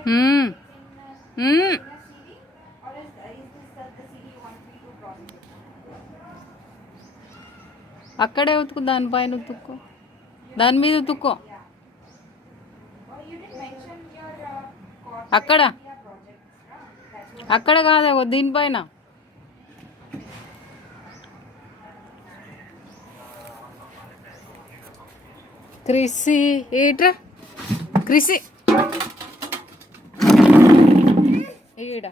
Hmm. Hmm. అక్కడే ఉతుకు దానిపైన ఉతుక్కో దాని మీద ఉతుక్కో అక్కడ. అక్కడ కాదు దీనిపైన క్రిసి ఏట్రా? క్రిసి. ఈడ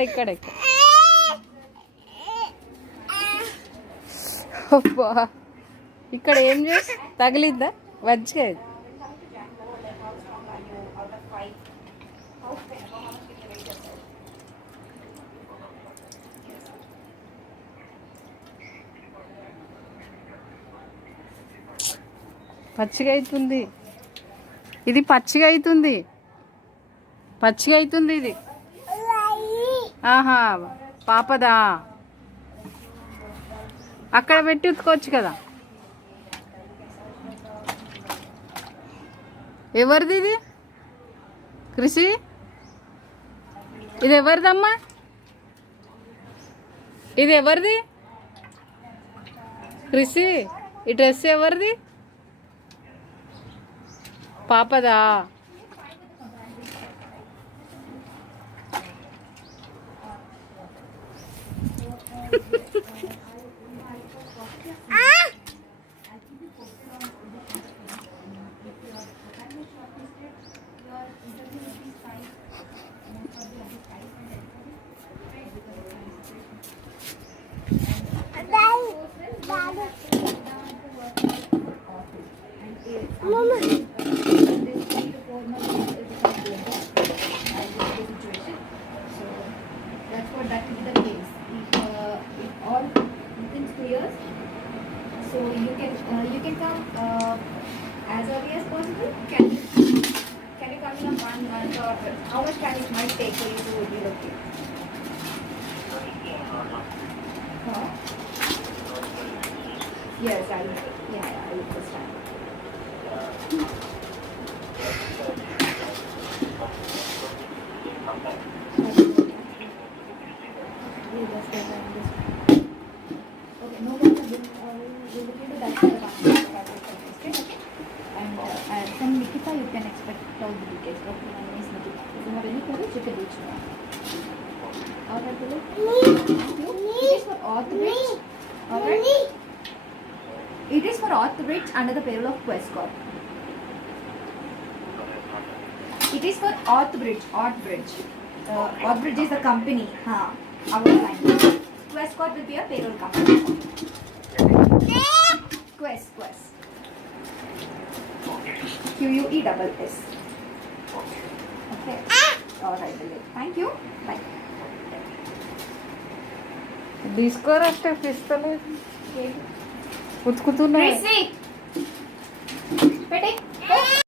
ఇక్కడ ఇక్కడ ఇక్కడ ఇక్కడ ఏం చేసి తగిలిద్దా? వచ్చిగా పచ్చిగా అవుతుంది. ఇది పచ్చిగా అవుతుంది. పచ్చిగా అవుతుంది ఇది. ఆహా పాపదా. అక్కడ పెట్టి ఉతుకోవచ్చు కదా. ఎవరిది ఇది? కృషి? ఇది ఎవరిదమ్మా? ఇది ఎవరిది? కృషి ఈ డ్రెస్ ఎవరిది? పాపదా. Ah! Mama. You can uh, you can come uh, as early as possible. Can you can you come in a one month or how much time it might take for you to relocate? Huh? Yes, I yeah, I understand. Any queries, you can reach me out. Alright, Dilip? Thank you. It is for Orthobridge. Alright? It is for Orthobridge under the payroll of Quest Corp. It is for Orthbridge, Orthbridge. Uh, Orthbridge is the company, huh? Our Corp will be a payroll company. Quest, Quest. Q U E double S. Okay. Thank you. Bye. తీసుకోరా step ఇస్తలేదు ఉతుకుతున్నా! Petty!